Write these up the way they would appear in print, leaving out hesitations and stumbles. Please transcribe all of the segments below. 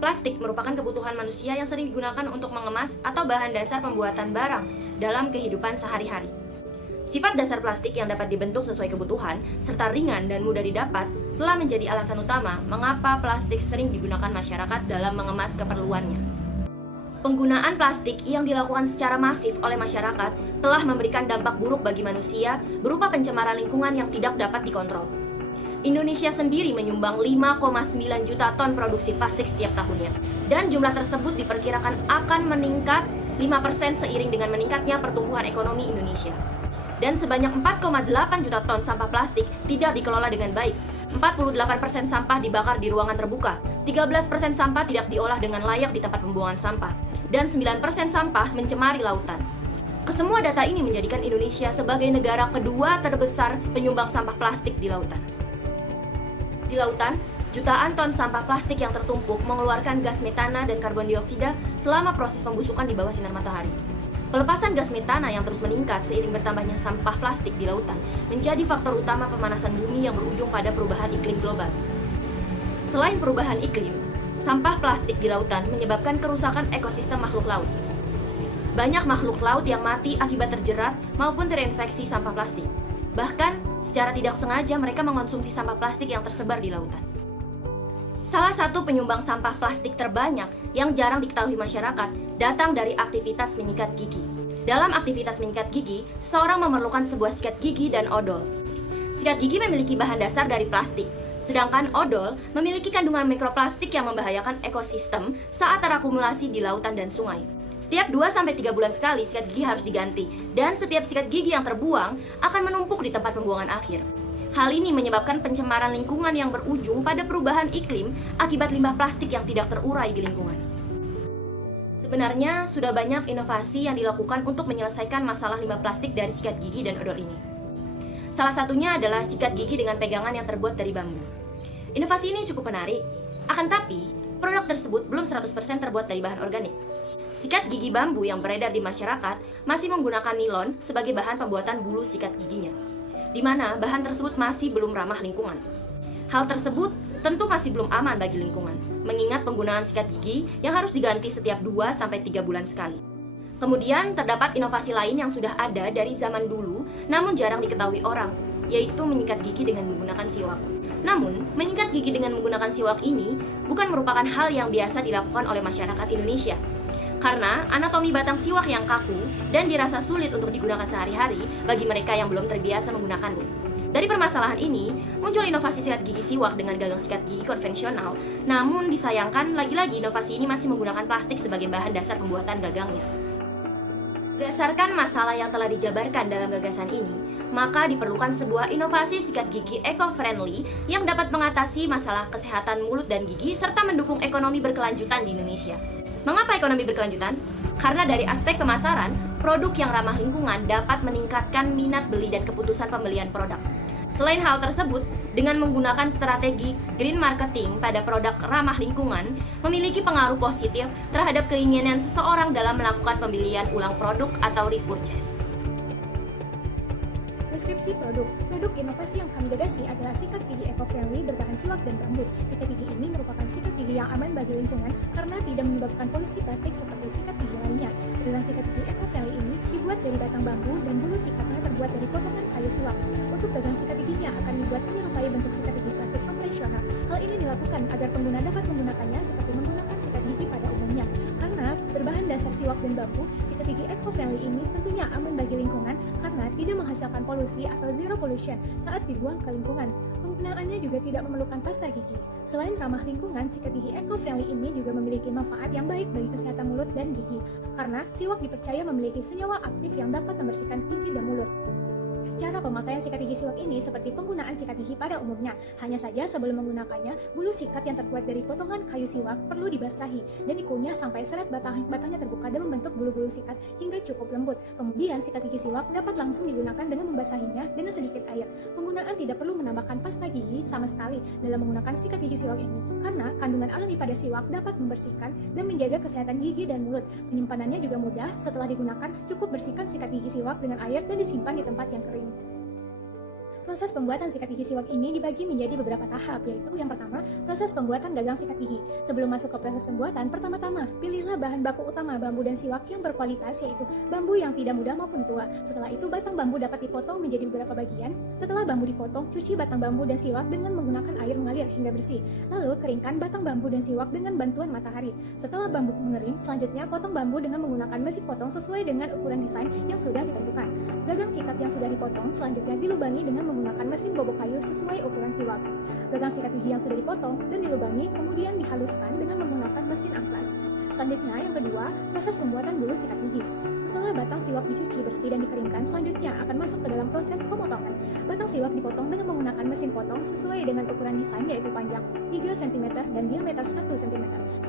Plastik merupakan kebutuhan manusia yang sering digunakan untuk mengemas atau bahan dasar pembuatan barang dalam kehidupan sehari-hari. Sifat dasar plastik yang dapat dibentuk sesuai kebutuhan, serta ringan dan mudah didapat, telah menjadi alasan utama mengapa plastik sering digunakan masyarakat dalam mengemas keperluannya. Penggunaan plastik yang dilakukan secara masif oleh masyarakat telah memberikan dampak buruk bagi manusia berupa pencemaran lingkungan yang tidak dapat dikontrol. Indonesia sendiri menyumbang 5,9 juta ton produksi plastik setiap tahunnya, dan jumlah tersebut diperkirakan akan meningkat 5% seiring dengan meningkatnya pertumbuhan ekonomi Indonesia. Dan sebanyak 4,8 juta ton sampah plastik tidak dikelola dengan baik. 48% sampah dibakar di ruangan terbuka, 13% sampah tidak diolah dengan layak di tempat pembuangan sampah, dan 9% sampah mencemari lautan. Kesemua data ini menjadikan Indonesia sebagai negara kedua terbesar penyumbang sampah plastik di lautan. Di lautan, jutaan ton sampah plastik yang tertumpuk mengeluarkan gas metana dan karbon dioksida selama proses pembusukan di bawah sinar matahari. Pelepasan gas metana yang terus meningkat seiring bertambahnya sampah plastik di lautan menjadi faktor utama pemanasan bumi yang berujung pada perubahan iklim global. Selain perubahan iklim, sampah plastik di lautan menyebabkan kerusakan ekosistem makhluk laut. Banyak makhluk laut yang mati akibat terjerat maupun terinfeksi sampah plastik. Bahkan, secara tidak sengaja mereka mengonsumsi sampah plastik yang tersebar di lautan. Salah satu penyumbang sampah plastik terbanyak yang jarang diketahui masyarakat datang dari aktivitas menyikat gigi. Dalam aktivitas menyikat gigi, seseorang memerlukan sebuah sikat gigi dan odol. Sikat gigi memiliki bahan dasar dari plastik, sedangkan odol memiliki kandungan mikroplastik yang membahayakan ekosistem saat terakumulasi di lautan dan sungai. Setiap 2-3 bulan sekali sikat gigi harus diganti, dan setiap sikat gigi yang terbuang akan menumpuk di tempat pembuangan akhir. Hal ini menyebabkan pencemaran lingkungan yang berujung pada perubahan iklim akibat limbah plastik yang tidak terurai di lingkungan. Sebenarnya, sudah banyak inovasi yang dilakukan untuk menyelesaikan masalah limbah plastik dari sikat gigi dan odol ini. Salah satunya adalah sikat gigi dengan pegangan yang terbuat dari bambu. Inovasi ini cukup menarik, akan tapi produk tersebut belum 100% terbuat dari bahan organik. Sikat gigi bambu yang beredar di masyarakat masih menggunakan nilon sebagai bahan pembuatan bulu sikat giginya, di mana bahan tersebut masih belum ramah lingkungan. Hal tersebut tentu masih belum aman bagi lingkungan, mengingat penggunaan sikat gigi yang harus diganti setiap 2-3 bulan sekali. Kemudian terdapat inovasi lain yang sudah ada dari zaman dulu namun jarang diketahui orang, yaitu menyikat gigi dengan menggunakan siwak. Namun, menyikat gigi dengan menggunakan siwak ini bukan merupakan hal yang biasa dilakukan oleh masyarakat Indonesia. Karena anatomi batang siwak yang kaku dan dirasa sulit untuk digunakan sehari-hari bagi mereka yang belum terbiasa menggunakannya. Dari permasalahan ini, muncul inovasi sikat gigi siwak dengan gagang sikat gigi konvensional, namun disayangkan lagi-lagi inovasi ini masih menggunakan plastik sebagai bahan dasar pembuatan gagangnya. Berdasarkan masalah yang telah dijabarkan dalam gagasan ini, maka diperlukan sebuah inovasi sikat gigi eco-friendly yang dapat mengatasi masalah kesehatan mulut dan gigi serta mendukung ekonomi berkelanjutan di Indonesia. Mengapa ekonomi berkelanjutan? Karena dari aspek pemasaran, produk yang ramah lingkungan dapat meningkatkan minat beli dan keputusan pembelian produk. Selain hal tersebut, dengan menggunakan strategi green marketing pada produk ramah lingkungan, memiliki pengaruh positif terhadap keinginan seseorang dalam melakukan pembelian ulang produk atau repurchase. Deskripsi produk. Produk inovasi yang kami gagasi adalah sikat gigi eco-friendly berbahan siwak dan bambu. Sikat gigi ini merupakan sikat gigi yang aman bagi lingkungan karena tidak menyebabkan polusi plastik seperti sikat gigi lainnya. Gagang sikat gigi eco-friendly ini dibuat dari batang bambu dan bulu sikatnya terbuat dari potongan kayu siwak. Untuk gagang sikat giginya akan dibuat menyerupai bentuk sikat gigi plastik konvensional. Hal ini dilakukan agar pengguna dapat menggunakannya seperti menggunakan sikat gigi pada umumnya. Karena berbahan dasar siwak dan bambu, sikat gigi eco-friendly ini tentunya aman bagi lingkungan karena tidak menghasilkan polusi atau zero pollution saat dibuang ke lingkungan. Penggunaannya juga tidak memerlukan pasta gigi. Selain ramah lingkungan, sikat gigi eco-friendly ini juga memiliki manfaat yang baik bagi kesehatan mulut dan gigi karena siwak dipercaya memiliki senyawa aktif yang dapat membersihkan gigi dan mulut. Cara pemakaian sikat gigi siwak ini seperti penggunaan sikat gigi pada umumnya. Hanya saja sebelum menggunakannya, bulu sikat yang terbuat dari potongan kayu siwak perlu dibasahi dan dikunyah sampai serat batangnya terbuka dan membentuk bulu-bulu sikat hingga cukup lembut. Kemudian sikat gigi siwak dapat langsung digunakan dengan membasahinya dengan sedikit air. Penggunaan tidak perlu menambahkan pasta gigi sama sekali dalam menggunakan sikat gigi siwak ini, karena kandungan alami pada siwak dapat membersihkan dan menjaga kesehatan gigi dan mulut. Penyimpanannya juga mudah. Setelah digunakan, cukup bersihkan sikat gigi siwak dengan air dan disimpan di tempat yang kering. Proses pembuatan sikat gigi siwak ini dibagi menjadi beberapa tahap, yaitu yang pertama, proses pembuatan gagang sikat gigi. Sebelum masuk ke proses pembuatan, pertama-tama, pilihlah bahan baku utama bambu dan siwak yang berkualitas, yaitu bambu yang tidak muda maupun tua. Setelah itu, batang bambu dapat dipotong menjadi beberapa bagian. Setelah bambu dipotong, cuci batang bambu dan siwak dengan menggunakan air mengalir hingga bersih. Lalu, keringkan batang bambu dan siwak dengan bantuan matahari. Setelah bambu mengering, selanjutnya potong bambu dengan menggunakan mesin potong sesuai dengan ukuran desain yang sudah ditentukan. Gagang sikat yang sudah dipotong selanjutnya dilubangi dengan menggunakan mesin bobok kayu sesuai ukuran siwak. Gagang sikat gigi yang sudah dipotong dan dilubangi kemudian dihaluskan dengan menggunakan mesin amplas. Selanjutnya yang kedua, proses pembuatan bulu sikat gigi. Setelah batang siwak dicuci bersih dan dikeringkan, selanjutnya akan masuk ke dalam proses pemotongan. Batang siwak dipotong dengan menggunakan mesin potong sesuai dengan ukuran desain, yaitu panjang 3 cm dan diameter 1 cm.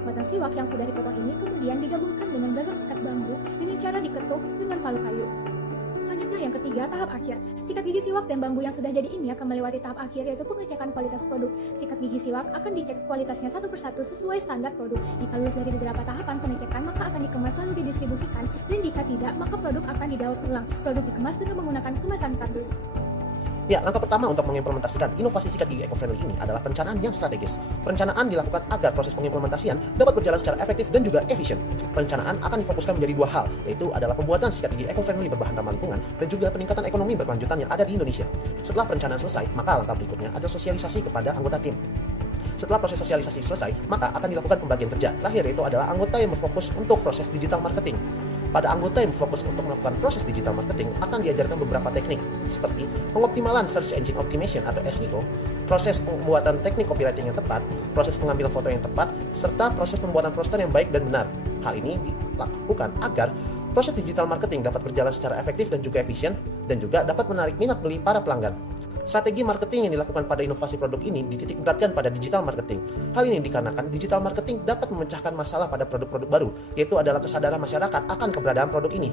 Batang siwak yang sudah dipotong ini kemudian digabungkan dengan gagang sikat bambu dengan cara diketuk dengan palu kayu. Selanjutnya yang ketiga, tahap akhir. Sikat gigi siwak dan bambu yang sudah jadi ini akan melewati tahap akhir, yaitu pengecekan kualitas produk. Sikat gigi siwak akan dicek kualitasnya satu persatu sesuai standar produk. Jika lulus dari beberapa tahapan pengecekan, maka akan dikemas lalu didistribusikan, dan jika tidak, maka produk akan didaur ulang. Produk dikemas dengan menggunakan kemasan kardus. Ya, langkah pertama untuk mengimplementasikan inovasi sikat gigi eco-friendly ini adalah perencanaan yang strategis. Perencanaan dilakukan agar proses pengimplementasian dapat berjalan secara efektif dan juga efisien. Perencanaan akan difokuskan menjadi dua hal, yaitu adalah pembuatan sikat gigi eco-friendly berbahan ramah lingkungan dan juga peningkatan ekonomi berkelanjutan yang ada di Indonesia. Setelah perencanaan selesai, maka langkah berikutnya adalah sosialisasi kepada anggota tim. Setelah proses sosialisasi selesai, maka akan dilakukan pembagian kerja. Terakhir yaitu adalah anggota yang berfokus untuk proses digital marketing. Pada anggota yang fokus untuk melakukan proses digital marketing akan diajarkan beberapa teknik seperti pengoptimalan search engine optimization atau SEO, proses pembuatan teknik copywriting yang tepat, proses pengambilan foto yang tepat, serta proses pembuatan poster yang baik dan benar. Hal ini dilakukan agar proses digital marketing dapat berjalan secara efektif dan juga efisien dan juga dapat menarik minat beli para pelanggan. Strategi marketing yang dilakukan pada inovasi produk ini dititik beratkan pada digital marketing. Hal ini dikarenakan digital marketing dapat memecahkan masalah pada produk-produk baru, yaitu adalah kesadaran masyarakat akan keberadaan produk ini.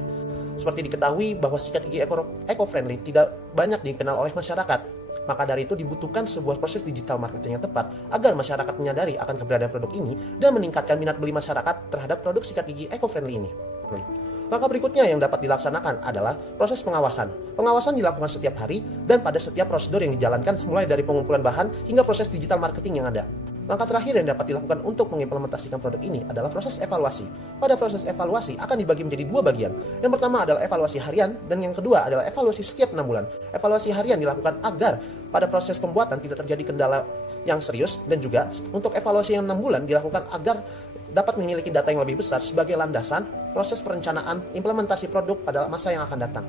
Seperti diketahui bahwa sikat gigi eco-friendly tidak banyak dikenal oleh masyarakat. Maka dari itu dibutuhkan sebuah proses digital marketing yang tepat agar masyarakat menyadari akan keberadaan produk ini dan meningkatkan minat beli masyarakat terhadap produk sikat gigi eco-friendly ini. Langkah berikutnya yang dapat dilaksanakan adalah proses pengawasan. Pengawasan dilakukan setiap hari dan pada setiap prosedur yang dijalankan mulai dari pengumpulan bahan hingga proses digital marketing yang ada. Langkah terakhir yang dapat dilakukan untuk mengimplementasikan produk ini adalah proses evaluasi. Pada proses evaluasi akan dibagi menjadi dua bagian. Yang pertama adalah evaluasi harian dan yang kedua adalah evaluasi setiap 6 bulan. Evaluasi harian dilakukan agar pada proses pembuatan tidak terjadi kendala yang serius dan juga untuk evaluasi yang 6 bulan dilakukan agar dapat memiliki data yang lebih besar sebagai landasan proses perencanaan implementasi produk pada masa yang akan datang.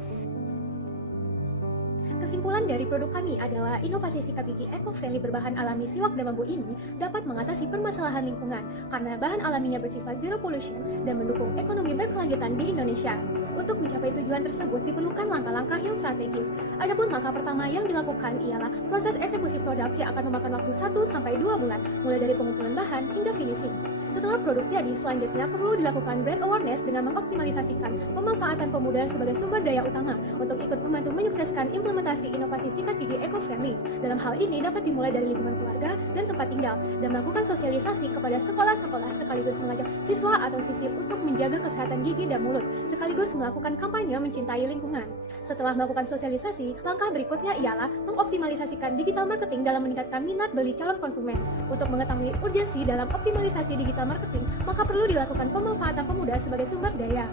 Kesimpulan dari produk kami adalah inovasi sikat gigi eco-friendly berbahan alami siwak dan bambu ini dapat mengatasi permasalahan lingkungan karena bahan alaminya bersifat zero pollution dan mendukung ekonomi berkelanjutan di Indonesia. Untuk mencapai tujuan tersebut diperlukan langkah-langkah yang strategis. Adapun langkah pertama yang dilakukan ialah proses eksekusi produk yang akan memakan waktu 1-2 bulan, mulai dari pengumpulan bahan hingga finishing. Setelah produk jadi, selanjutnya perlu dilakukan brand awareness dengan mengoptimalisasikan pemanfaatan pemuda sebagai sumber daya utama untuk ikut membantu menyukseskan implementasi inovasi sikat gigi eco-friendly. Dalam hal ini dapat dimulai dari lingkungan keluarga dan tempat tinggal, dan melakukan sosialisasi kepada sekolah-sekolah sekaligus mengajak siswa atau siswi untuk menjaga kesehatan gigi dan mulut, sekaligus melakukan kampanye mencintai lingkungan. Setelah melakukan sosialisasi, langkah berikutnya ialah mengoptimalisasikan digital marketing dalam meningkatkan minat beli calon konsumen. Untuk mengetahui urgensi dalam optimalisasi digital marketing, maka perlu dilakukan pemanfaatan pemuda sebagai sumber daya.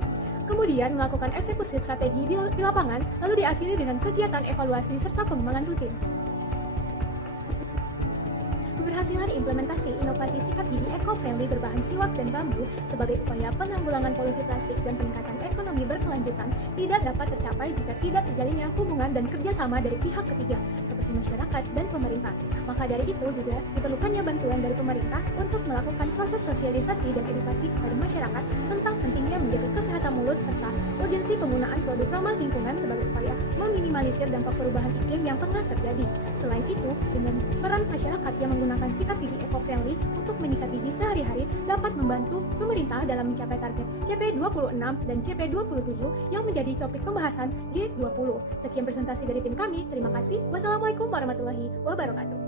Kemudian melakukan eksekusi strategi di lapangan, lalu diakhiri dengan kegiatan evaluasi serta pengembangan rutin. Keberhasilan implementasi inovasi sikat gigi eco-friendly berbahan siwak dan bambu sebagai upaya penanggulangan polusi plastik dan peningkatan ekonomi berkelanjutan tidak dapat tercapai jika tidak terjalinnya hubungan dan kerjasama dari pihak ketiga, seperti masyarakat dan pemerintah. Maka dari itu juga diperlukannya bantuan dari pemerintah untuk melakukan proses sosialisasi dan edukasi kepada masyarakat tentang pentingnya menjaga kesehatan mulut serta urgensi penggunaan produk ramah lingkungan sebagai upaya meminimalisir dampak perubahan iklim yang tengah terjadi. Selain itu, dengan peran masyarakat yang menggunakan sikat gigi eco-friendly untuk menyikat gigi sehari-hari dapat membantu pemerintah dalam mencapai target CP26 dan CP27 yang menjadi topik pembahasan G20. Sekian presentasi dari tim kami. Terima kasih. Wassalamualaikum warahmatullahi wabarakatuh.